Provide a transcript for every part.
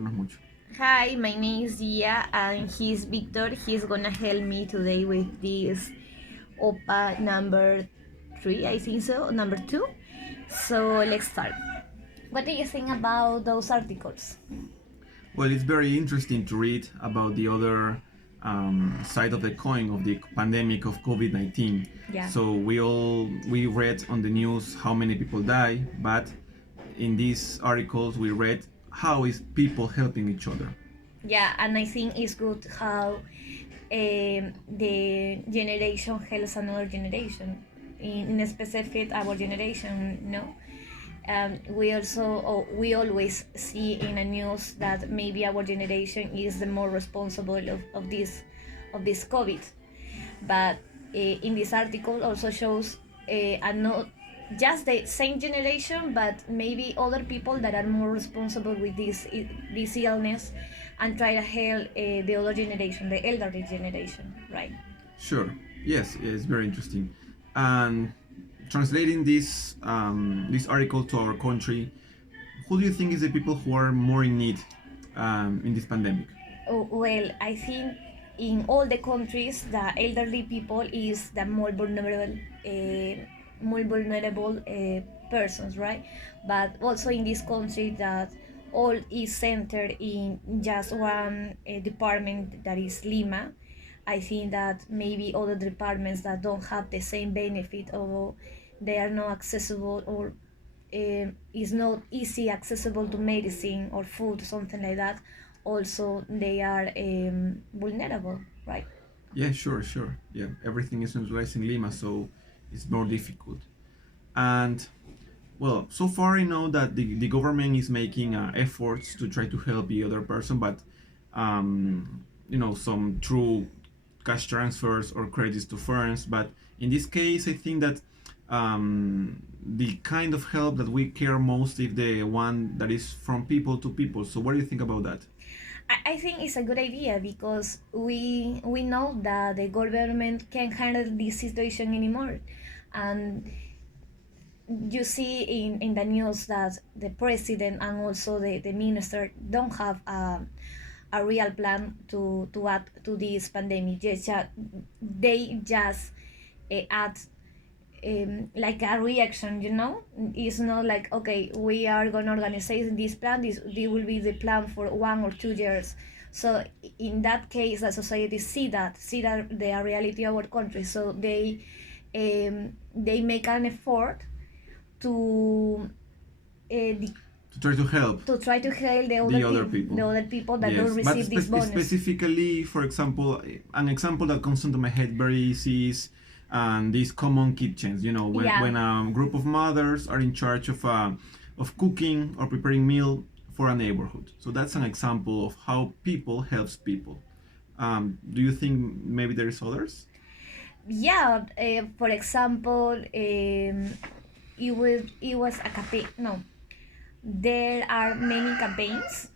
No mucho. Hi, my name is Dia and he's Victor. He's gonna help me today with this OPA number 3, I think so, number 2. So let's start. What do you think about those articles? Well, it's very interesting to read about the other side of the coin of the pandemic of COVID-19. Yeah. So we read on the news how many people die, but in these articles we read how is people helping each other. Yeah, and I think it's good how the generation helps another generation. In specific, our generation, no. We always see in the news that maybe our generation is the more responsible of this COVID, but in this article also shows and not just the same generation, but maybe other people that are more responsible with this illness and try to help the other generation, the elderly generation, right? Sure. Yes, it's very interesting. And translating this article to our country, who do you think is the people who are more in need in this pandemic? Well, I think in all the countries, the elderly people is the more vulnerable persons, right? But also in this country, that all is centered in just one department, that is Lima. I think that maybe other departments that don't have the same benefit, or they are not accessible, or is not easy accessible to medicine or food, something like that, also they are vulnerable, right? Yeah, sure, sure. Yeah, everything is centralized in Lima, so it's more difficult. And well, so far I know that the government is making efforts to try to help the other person, but some through cash transfers or credits to firms. But in this case, I think that the kind of help that we care most is the one that is from people to people. So what do you think about that? I think it's a good idea because we know that the government can't handle this situation anymore, and you see in the news that the president and also the minister don't have a real plan to add to this pandemic. They just add like a reaction, it's not like, okay, we are going to organize this plan, this will be the plan for 1 or 2 years. So in that case, the society see that the reality of our country, so they make an effort to uh, To try to help to try to help the other people. the other people that Yes, don't but receive this bonus. specifically, for example, an example that comes into my head very easy is these common kitchens. You know, Yeah. when a group of mothers are in charge of cooking or preparing meal for a neighborhood. So that's an example of how people helps people. Do you think maybe there is others? Yeah, for example, it was a campaign. No, there are many campaigns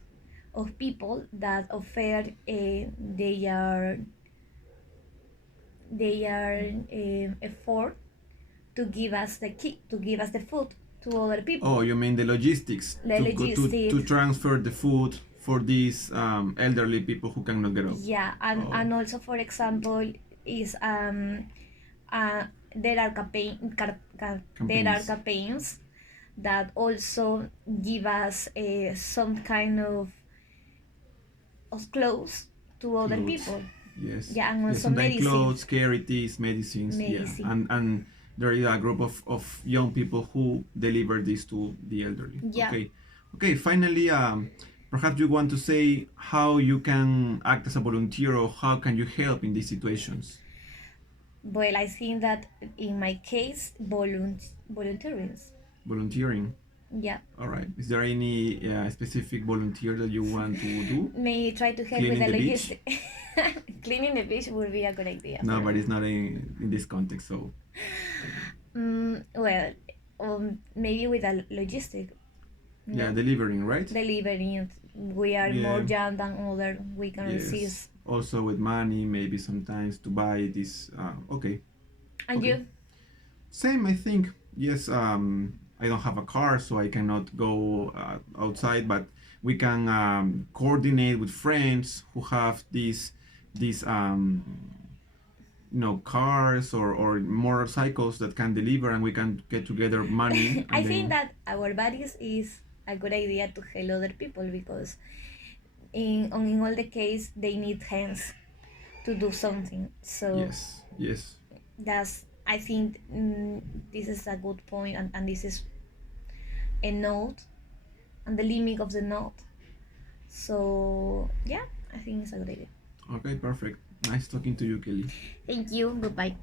of people that offer their effort to give us the food to other people. Oh, you mean the logistics The to go to logistics. transfer the food for these elderly people who cannot get up? Yeah, and Oh. and also, for example, is there are Campaigns. campaigns that also give us some kind of clothes to other Clothes. people. Yes. Yeah, and Yes, also sometimes medicine. clothes, charities, medicines. Yeah. Medicine. And there is a group of young people who deliver this to the elderly. Yeah. Okay. Okay, finally, perhaps you want to say how you can act as a volunteer or how can you help in these situations? Well, I think that in my case, volunteering. Volunteering. Yeah. All right. Is there any specific volunteer that you want to do? May try to help Cleaning with the the beach? logistics. Cleaning the beach would be a good idea. No, but it's not in this context. So Well, maybe with a logistic. yeah, No? delivering, right? Delivering it. We are more Yeah. young than other. We can receive. Yes. Also with money, maybe sometimes to buy this. Okay. And Okay. you? Same, I think. Yes. I don't have a car, so I cannot go outside. But we can coordinate with friends who have these cars or motorcycles that can deliver, and we can get together money I and think then that our bodies is a good idea to help other people because in all the case they need hands to do something. So yes, yes. that's I think this is a good point, and this is a note and the limit of the note. So yeah, I think it's a good idea. Okay, perfect. Nice talking to you, Kelly. Thank you. Goodbye.